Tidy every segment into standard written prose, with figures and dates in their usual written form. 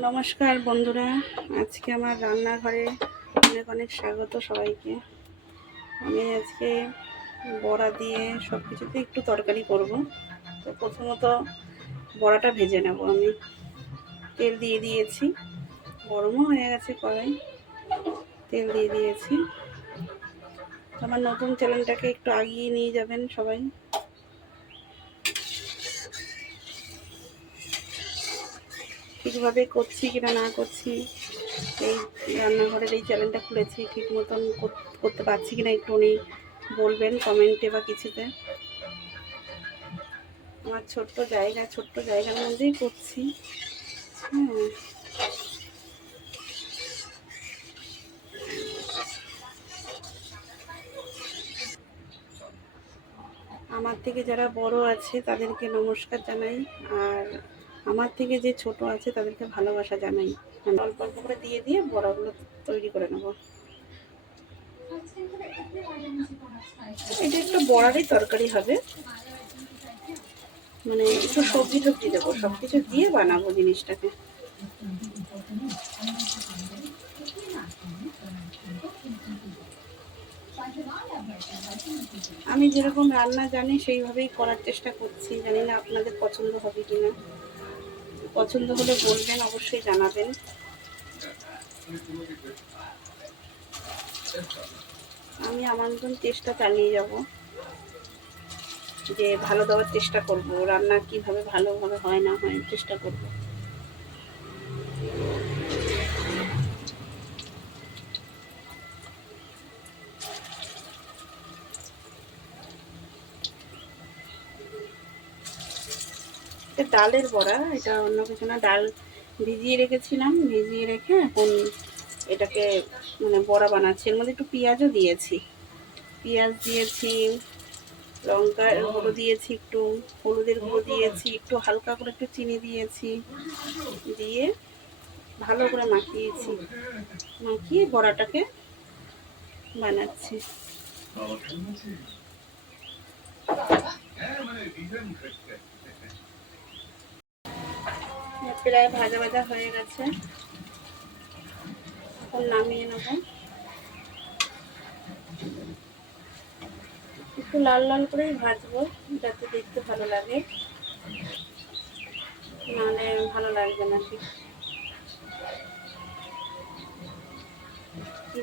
নমস্কার বন্ধুরা, আজকে আমার রান্নাঘরে অনেক অনেক স্বাগত সবাইকে। আমি আজকে বড়া দিয়ে সব কিছুতে একটু তরকারি করব। তো প্রথমত বড়াটা ভেজে নেব। আমি তেল দিয়ে দিয়েছি, গরমও হয়ে গেছে কড়াই, তেল দিয়ে দিয়েছি। আমার নতুন চ্যানেলটাকে একটু এগিয়ে নিয়ে যাবেন সবাই। ঠিকভাবে করছি কিনা না করছি, এই রান্নাঘরের এই চ্যানেলটা খুলেছি, ঠিক মতন করতে পারছি কিনা একটু উনি বলবেন কমেন্টে বা কিছুতে। আমার ছোট্ট জায়গার মধ্যেই করছি। আমার থেকে যারা বড় আছে তাদেরকে নমস্কার জানাই, আর আমার থেকে যে ছোট আছে তাদেরকে ভালোবাসা জানাই। অল্প অল্প করে দিয়ে দিয়ে বড়াগুলো তৈরি করে নেব। এটা একটু বড়ারই তরকারি হবে, মানে একটু সবজি টবজি দেবো, সব কিছু দিয়ে বানাবো জিনিসটাকে। আমি যেরকম রান্না জানি সেইভাবেই করার চেষ্টা করছি। জানি না আপনাদের পছন্দ হবে কিনা, পছন্দ হলে বলবেন, অবশ্যই জানাবেন। আমি আমার মতন চেষ্টা চালিয়ে যাব, যে ভালো দেওয়ার চেষ্টা করব। রান্না কিভাবে ভালোভাবে হয় না হয় চেষ্টা করব। এটা ডালের বড়া, এটা অন্য কিছু না। ডাল ভিজিয়ে রেখেছিলাম, ভিজিয়ে রেখে এখন এটাকে মানে বড়া বানাচ্ছি। এর মধ্যে একটু পেঁয়াজও দিয়েছি, পেঁয়াজ দিয়েছি, লঙ্কার গুঁড়ো দিয়েছি, একটু হলুদের গুঁড়ো দিয়েছি, একটু হালকা করে একটু চিনি দিয়েছি, দিয়ে ভালো করে মাখিয়েছি। মাখিয়ে বড়াটাকে বানাচ্ছি। প্রায় ভাজা ভাজা হয়ে গেছে, এখন নামিয়ে নেব। একটু লাল লাল করেই ভাজবো, যাতে দেখতে ভালো লাগে, নাহলে ভালো লাগবে না। ঠিক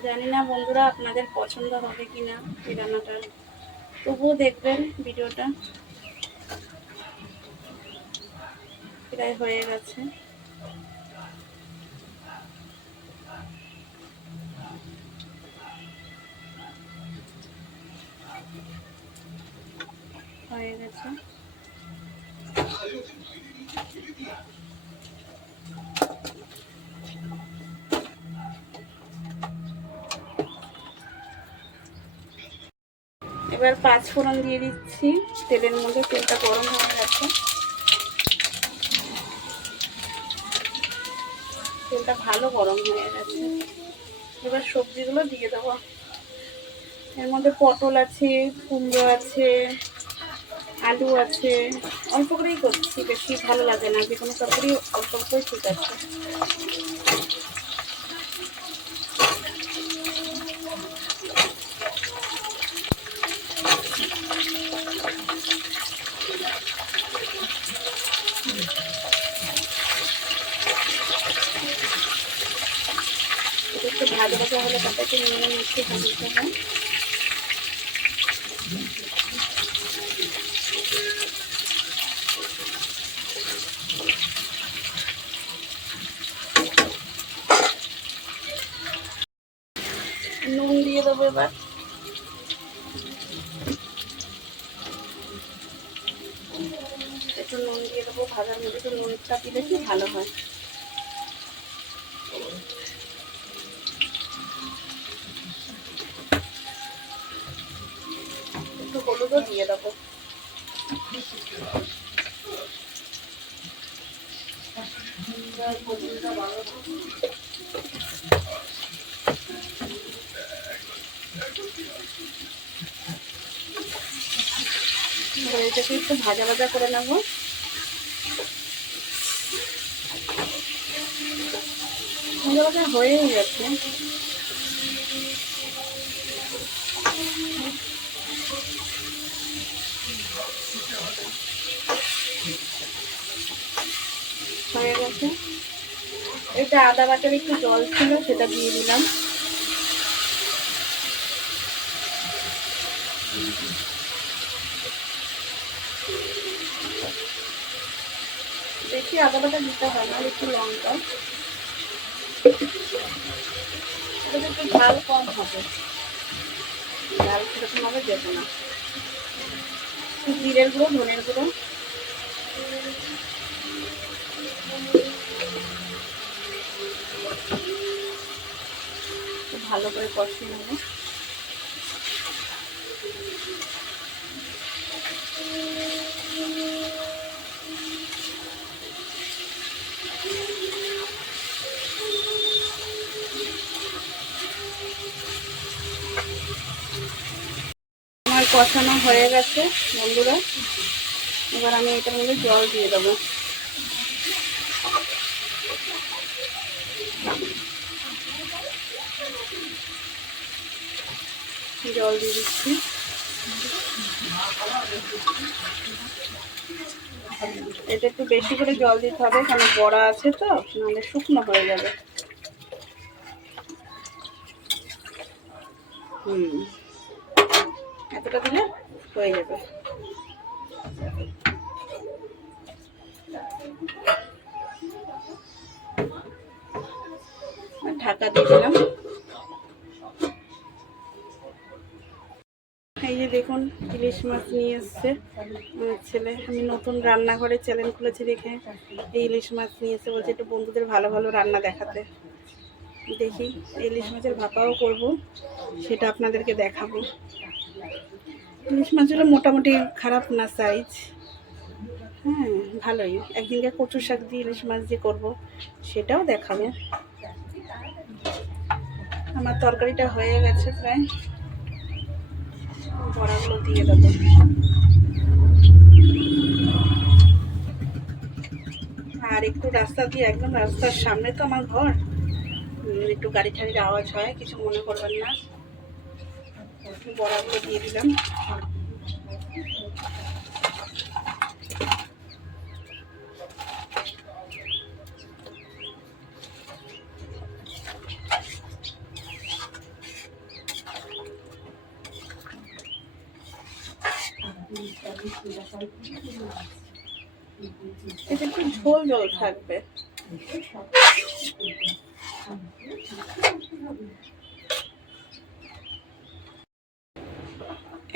জানি না বন্ধুরা আপনাদের পছন্দ হবে কিনা এই রান্নাটা, তবুও দেখবেন ভিডিওটা। প্রায় হয়ে গেছে। হয়ে গেছে। এবার 5 ফোড়ন দিয়ে দিচ্ছি তেলের মধ্যে। তেলটা গরম হয়ে গেছে, তেলটা ভালো গরম হয়ে গেছে। এবার সবজিগুলো দিয়ে দেবো। এর মধ্যে পটল আছে, কুমড়ো আছে, আলু আছে। অল্প করেই করছি, বেশি ভালো লাগে না, যে কোনো তরকারি অল্প অল্পই ঠিক আছে। একটু ভাজা ভাজা হলে তাদেরকে নিয়ে মিশিয়ে ভাজতে হয়। নুন দিয়ে দেবো এবার। একটু নুন দিয়ে দেবো, ভাজার মধ্যে একটু নুনটা দিলে কি ভালো হয়। একটু হলুদও দিয়ে দেবো। এটাকে একটু ভাজা ভাজা করে নেবো। আদা বাটা হয়েই গেছে। হয়ে গেছে। এটা আদা বাটার একটু জল ছিল, সেটা দিয়ে দিলাম। বেশি আদা বাটা দিতে হয় না, একটু লঙ্কা, এটা একটু ঝাল কম হবে, ঝাল সেরকম হবে দেবো না। জিরের গুঁড়ো, ধনের গুঁড়ো, ভালো করে কষিয়ে নেবো। আমার কষানো হয়ে গেছে বন্ধুরা, এবার আমি এটার মধ্যে জল দিয়ে দেবো। জল দিয়ে দিচ্ছি। এটা একটু বেশি করে জল দিতে হবে, কারণ বড়া আছে তো, নাহলে শুকনো হয়ে যাবে। এতটা দিলে হয়ে যাবে। ঢাকা দিয়ে দিলাম। এই যে দেখুন, ইলিশ মাছ নিয়ে এসছে ছেলে। আমি নতুন রান্নাঘরে চ্যানেল খুলেছি দেখে এই ইলিশ মাছ নিয়ে এসে বলছে একটু বন্ধুদের ভালো ভালো রান্না দেখাতে। দেখি ইলিশ মাছের ভাপাও করব, সেটা আপনাদেরকে দেখাবো। ইলিশ মাছগুলো মোটামুটি খারাপ না সাইজ, হ্যাঁ ভালোই। একদিনকে কচু শাক দিয়ে ইলিশ মাছ দিয়ে করবো, সেটাও দেখাবো। আমার তরকারিটা হয়ে গেছে প্রায়, বড়াগুলো দিয়ে দেবো। আর একটু রাস্তা দিয়ে, একদম রাস্তার সামনে তো আমার ঘর, একটু গাড়ি ঠাড়ির আওয়াজ হয়, কিছু মনে করবেন না। বড়াগুলো দিয়ে দিলাম। এটা একটু ঝোল ঝোল থাকবে।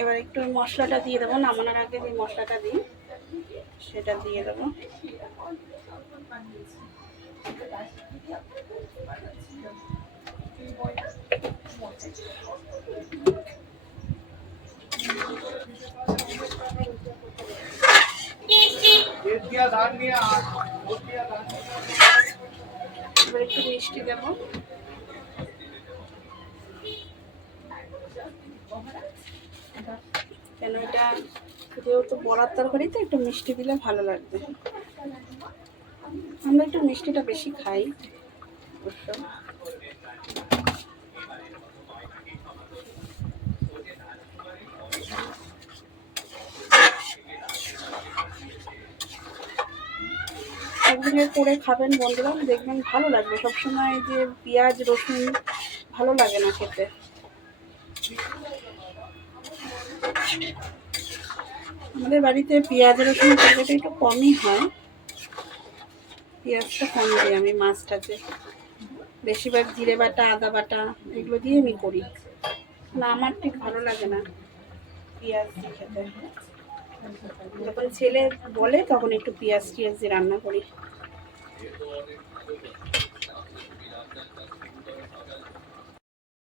এবার একটু মশলাটা দিয়ে দেবো, নামানোর আগে যে মশলাটা দিই সেটা দিয়ে দেবো। এবার একটু মিষ্টি দেবো, কেন এটা যেহেতু বড়ার তরকারি তো একটু মিষ্টি দিলে ভালো লাগবে। আমরা একটু মিষ্টিটা বেশি খাই অবশ্য। একদিনে করে খাবেন বন্ধুরা, দেখবেন ভালো লাগবে। সবসময় যে পেঁয়াজ রসুন ভালো লাগে না খেতে। আমাদের বাড়িতে পেঁয়াজ রসুন তরকারিটা একটু কমই হয়, পেঁয়াজটা কম দিই আমি মাছটাতে। বেশিরভাগ জিরে বাটা, আদা বাটা এগুলো দিয়ে আমি করি, না আমার ঠিক ভালো লাগে না পেঁয়াজ দিয়ে খেতে। যখন ছেলে বলে তখন একটু পেঁয়াজ টিয়াজ দিয়ে রান্না করি।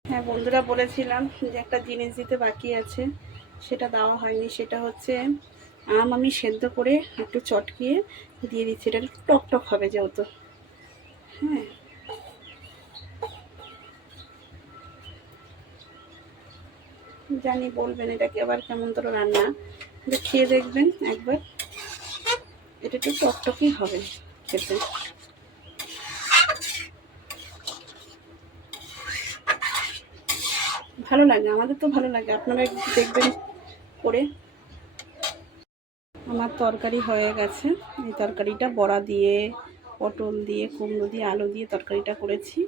হ্যাঁ বন্ধুরা, বলেছিলাম যে একটা জিনিস দিতে বাকি আছে, সেটা দেওয়া হয়নি। সেটা হচ্ছে আম আমি সেদ্ধ করে একটু চটকিয়ে দিয়ে দিচ্ছি। এটা একটু টক টক হবে যেহেতু, হ্যাঁ। জানি বলবেন এটাকে আবার কেমন ধরো রান্না, খেয়ে দেখবেন একবার। এটা একটু টকটকই হবে খেতে। ভালো লাগে, আমাদের তো ভালো লাগে, আপনারা একটু দেখবেন করে। আমার তরকারি হয়ে গেছে। এই তরকারিটা বড়া দিয়ে, পটল দিয়ে, কুমড়ো দিয়ে, আলু দিয়ে তরকারিটা করেছি।